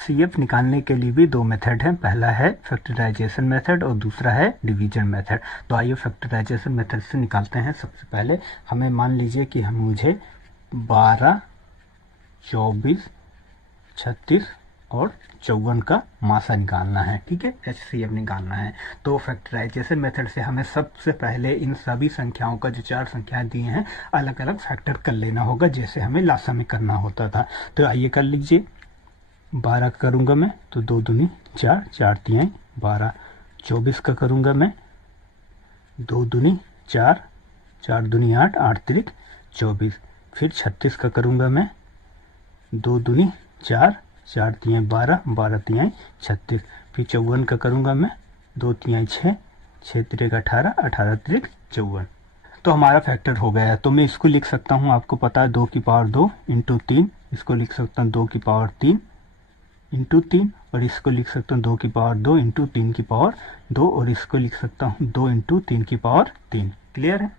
HCF निकालने के लिए भी दो मेथड हैं, पहला है फैक्टराइजेशन मेथड और दूसरा है डिवीजन मेथड। तो आइए फैक्टराइजेशन मेथड से निकालते हैं। सबसे पहले हमें मान लीजिए कि मुझे 12, 24, 36 और 54 का मासा निकालना है, ठीक है, HCF निकालना है। तो फैक्टराइजेशन मेथड से हमें सबसे पहले इन सभी संख्याओं का जो 4 संख्याएं दी हैं अलग अलग फैक्टर कर लेना होगा, जैसे हमें लासा में करना होता था। तो आइए कर लीजिए। 12 करूँगा मैं तो 2 दूनी 4, 4 तिहाई 12। 24 का करूँगा मैं 2 दूनी 4, 4 दूनी 8, 8 तिरिक 24। फिर 36 का करूँगा मैं 2 दूनी 4, 4 तिहाई 12, 12 तिहाई 36। फिर 54 का करूँगा मैं 2 तिहाई 6, 6 तिरिक 18, 18 तिरिक 54। तो हमारा फैक्टर हो गया है। तो मैं इसको लिख सकता हूँ, आपको पता है 2 की पावर 2 इंटू 3, इसको लिख सकता हूँ 2 की पावर 3 इंटू 3, और इसको लिख सकता हूँ 2 की पावर 2 इंटू 3 की पावर 2, और इसको लिख सकता हूँ 2 इंटू 3 की पावर 3। क्लियर है?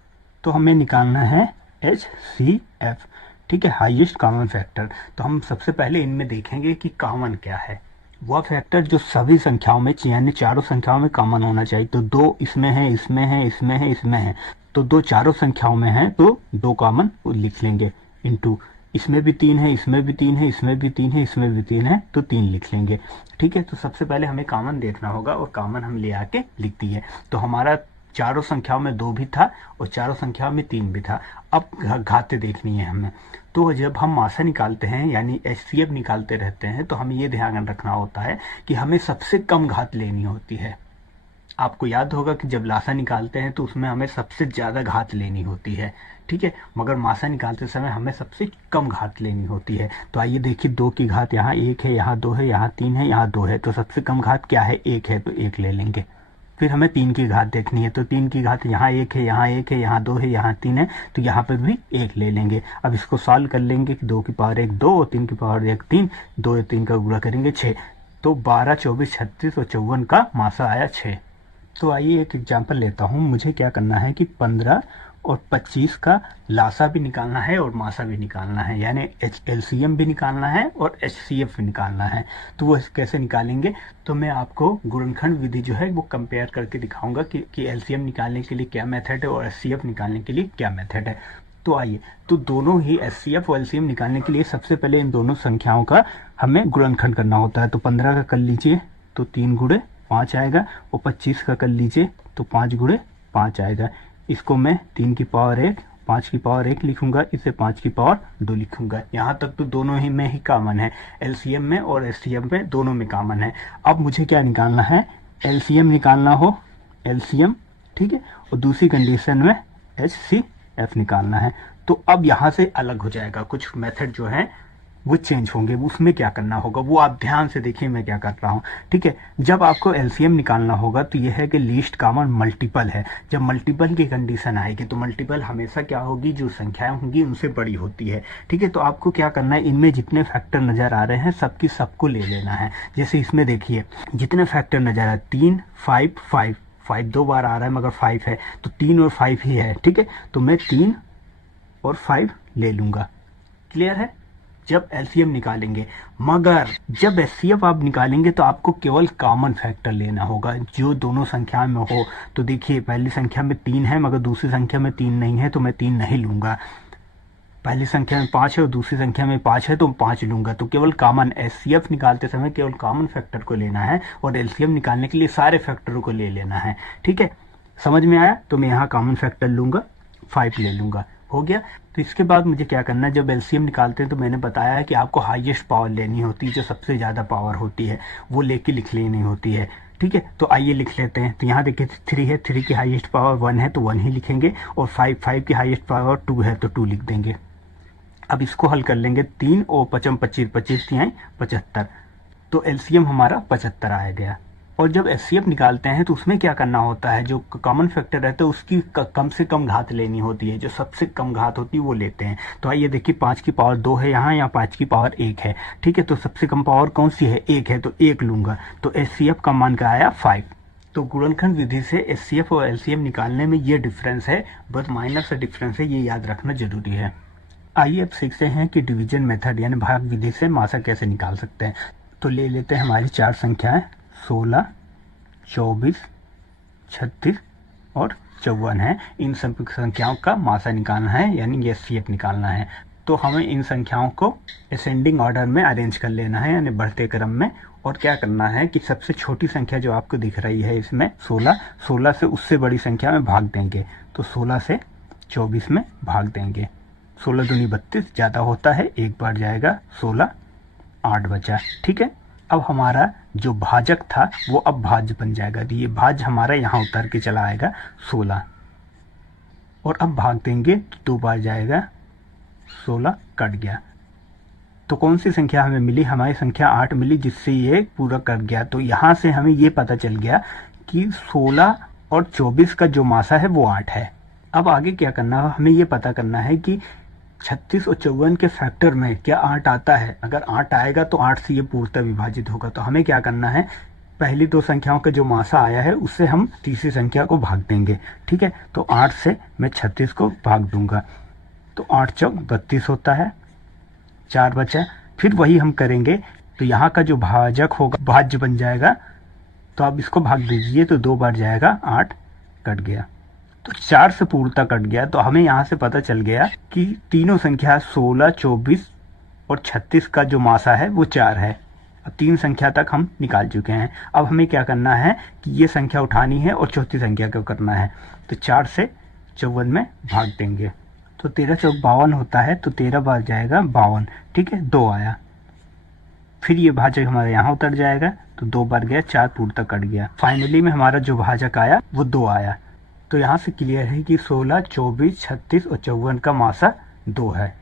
तो हमें निकालना है HCF, ठीक है, हाईएस्ट कॉमन फैक्टर। तो हम सबसे पहले इनमें देखेंगे कि कॉमन क्या है। वह फैक्टर जो सभी संख्याओं में, यानी चारों संख्याओं में कॉमन होना चाहिए। तो 2 इसमें है, इसमें है, इसमें है, इसमें है, तो 2 चारों संख्याओं में है तो 2 कॉमन लिख लेंगे, इंटू इसमें भी 3 है, इसमें भी 3 है, इसमें भी 3 है, इसमें भी 3 है, तो 3 लिख लेंगे, ठीक है। तो सबसे पहले हमें कॉमन देखना होगा और कॉमन हम ले आके लिख दिए। तो हमारा चारों संख्याओं में 2 भी था और चारों संख्याओं में 3 भी था। अब घातें देखनी है हमें। तो जब हम मासा निकालते हैं यानी HCF निकालते रहते हैं तो हमें ये ध्यान रखना होता है कि हमें सबसे कम घात लेनी होती है। आपको याद होगा कि जब लासा निकालते हैं तो उसमें हमें सबसे ज़्यादा घात लेनी होती है, ठीक है, मगर मासा निकालते समय हमें सबसे कम घात लेनी होती है। तो आइए देखिए, 2 की घात यहाँ 1 है, यहाँ 2 है, यहाँ 3 है, यहाँ 2 है, तो सबसे कम घात क्या है? 1 है, तो 1 ले लेंगे। फिर हमें 3 की घात देखनी है, तो 3 की घात यहाँ 1 है, यहाँ 1 है, यहाँ 2 है, यहाँ 3 है, तो यहाँ पे भी 1 ले लेंगे। अब इसको सॉल्व कर लेंगे कि 2 की पावर 1 2 और 3 की पावर 1 3, 2 और 3 का गुणा करेंगे 6। तो 12, 24, 36 और 54 का मासा आया 6। तो आइए एक एग्जांपल लेता हूँ। मुझे क्या करना है कि 15 और 25 का लासा भी निकालना है और मासा भी निकालना है, यानी LCM भी निकालना है और HCF भी निकालना है। तो वो कैसे निकालेंगे? तो मैं आपको गुणनखंड विधि जो है वो कंपेयर करके दिखाऊंगा कि LCM निकालने के लिए क्या मेथड है और HCF निकालने के लिए क्या मेथड है। तो आइए, तो दोनों ही HCF और LCM निकालने के लिए सबसे पहले इन दोनों संख्याओं का हमें गुणनखंड करना होता है। तो 15 का कर लीजिए तो 3 गुणे 5 आएगा, और 25 का कर लीजिए तो 5 गुणे 5 आएगा। इसको मैं 3 की पावर 1, 5 की पावर 1 लिखूंगा, इसे 5 की पावर 2 लिखूंगा। यहाँ तक तो दोनों ही में ही कॉमन है, LCM में और HCF में, दोनों में कॉमन है। अब मुझे क्या निकालना है? LCM निकालना हो LCM, ठीक है, और दूसरी कंडीशन में HCF निकालना है। तो अब यहाँ से अलग हो जाएगा, कुछ मेथड जो है वो चेंज होंगे। उसमें क्या करना होगा वो आप ध्यान से देखिए मैं क्या कर रहा हूँ, ठीक है। जब आपको LCM निकालना होगा तो यह है कि लीस्ट कॉमन मल्टीपल है। जब मल्टीपल की कंडीशन आएगी तो मल्टीपल हमेशा क्या होगी, जो संख्याएं होंगी उनसे बड़ी होती है, ठीक है। तो आपको क्या करना है, इनमें जितने फैक्टर नजर आ रहे हैं सबकी सबको ले लेना है। जैसे इसमें देखिए जितने फैक्टर नजर आ रहे, 3 5 5 5 2 बार आ रहा है मगर 5 है, तो 3 और 5 ही है, ठीक है। तो मैं 3 और 5 ले लूंगा। क्लियर है? जब LCM निकालेंगे, मगर जब HCF आप निकालेंगे तो आपको केवल कॉमन फैक्टर लेना होगा जो दोनों संख्या में हो। तो देखिए पहली संख्या में 3 है मगर दूसरी संख्या में 3 नहीं है, तो मैं 3 नहीं लूंगा। पहली संख्या में 5 है और दूसरी संख्या में 5 है तो 5 लूंगा। तो केवल कॉमन, HCF निकालते समय केवल कॉमन फैक्टर को लेना है और LCM निकालने के लिए सारे फैक्टरों को ले लेना है, ठीक है। समझ में आया? तो मैं यहाँ कॉमन फैक्टर लूंगा, 5 ले लूंगा, हो गया। तो इसके बाद मुझे क्या करना है, जब LCM निकालते हैं तो मैंने बताया है कि आपको हाईएस्ट पावर लेनी होती है, जो सबसे ज़्यादा पावर होती है वो लेके लिख लेनी होती है, ठीक है। तो आइए लिख लेते हैं। तो यहाँ देखिए 3 है, 3 की हाईएस्ट पावर 1 है तो 1 ही लिखेंगे, और 5 की हाईएस्ट पावर 2 है तो 2 लिख देंगे। अब इसको हल कर लेंगे, 3 और 5 25 25 तिहाई 75, तो LCM हमारा 75 आ गया। और जब HCF निकालते हैं तो उसमें क्या करना होता है, जो कॉमन फैक्टर रहता है उसकी कम से कम घात लेनी होती है, जो सबसे कम घात होती है वो लेते हैं। तो आइए देखिए 5 की पावर 2 है यहाँ 5 की पावर 1 है, ठीक है। तो सबसे कम पावर कौन सी है? 1 है, तो 1 लूंगा। तो HCF का मान का आया 5। तो गुणनखंड विधि से HCF और LCM निकालने में ये डिफरेंस है, बस माइनर से डिफरेंस है, ये याद रखना जरूरी है। आइए अब सीखते हैं कि डिवीजन मेथड यानी भाग विधि से मासा कैसे निकाल सकते हैं। तो ले लेते हैं हमारी चार संख्याएं 16, 24, 36 और 54 है। इन सब संख्याओं का मासा निकालना है, यानी एचसीएफ निकालना है। तो हमें इन संख्याओं को असेंडिंग ऑर्डर में अरेंज कर लेना है, यानी बढ़ते क्रम में। और क्या करना है कि सबसे छोटी संख्या जो आपको दिख रही है इसमें 16 से उससे बड़ी संख्या में भाग देंगे। तो 16 से 24 में भाग देंगे। 16 दूनी 32 ज़्यादा होता है, एक बार जाएगा 16, 8 बचा। ठीक है, अब हमारा जो भाजक था वो अब भाज्य बन जाएगा। तो ये भाज्य हमारा यहाँ उतर के चला आएगा 16, और अब भाग देंगे तो 2 बार जाएगा 16, कट गया। तो कौन सी संख्या हमें मिली? हमारी संख्या 8 मिली, जिससे ये पूरा कट गया। तो यहाँ से हमें ये पता चल गया कि 16 और 24 का जो मासा है वो 8 है। अब आगे क्या करना है, हमें ये पता करना है कि 36 और 54 के फैक्टर में क्या 8 आता है। अगर 8 आएगा तो 8 से ये पूर्णतः विभाजित होगा। तो हमें क्या करना है, पहली दो संख्याओं का जो मासा आया है उससे हम तीसरी संख्या को भाग देंगे। ठीक है, तो 8 से मैं 36 को भाग दूंगा, तो 8 चौक 32 होता है, 4 बचा। फिर वही हम करेंगे, तो यहाँ का जो भाजक होगा भाज्य बन जाएगा। तो आप इसको भाग दीजिए, तो 2 बार जाएगा, 8, कट गया। तो 4 से पूर्णतः कट गया। तो हमें यहाँ से पता चल गया कि तीनों संख्या 16, 24 और 36 का जो मासा है वो 4 है। अब 3 संख्या तक हम निकाल चुके हैं। अब हमें क्या करना है कि ये संख्या उठानी है और चौथी संख्या को करना है। तो 4 से 54 में भाग देंगे, तो 13 चौक 52 होता है। तो 13 बार जाएगा 52। ठीक है, 2 आया। फिर ये भाजक हमारे यहाँ उतर जाएगा, तो 2 बार गया, 4 पूर्णतः कट गया। फाइनली में हमारा जो भाजक आया वो 2 आया। तो यहाँ से क्लियर है कि 16, 24, 36 और 54 का मासा 2 है।